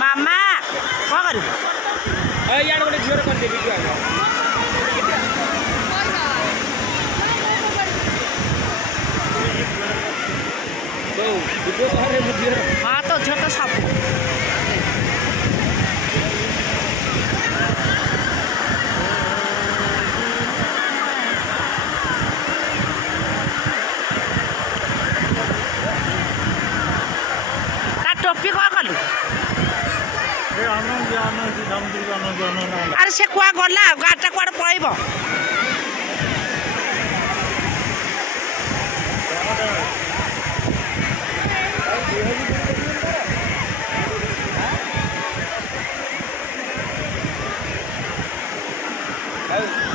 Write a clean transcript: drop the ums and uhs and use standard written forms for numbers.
ମାମା କ'ଣ କରିବୁ? ଇଆଡ଼େ ଗୋଟେ ଝିଅର କରିଦେବି ହଁ ତ ଝିଅ ତ ସବୁ ତା ଟୋପି କ'ଣ କଲୁ? ଆରେ ସେ କୁଆ ଗଲା ଗାଡ଼ିଟା କୁଆଡ଼େ ପଳେଇବ? ଆଉ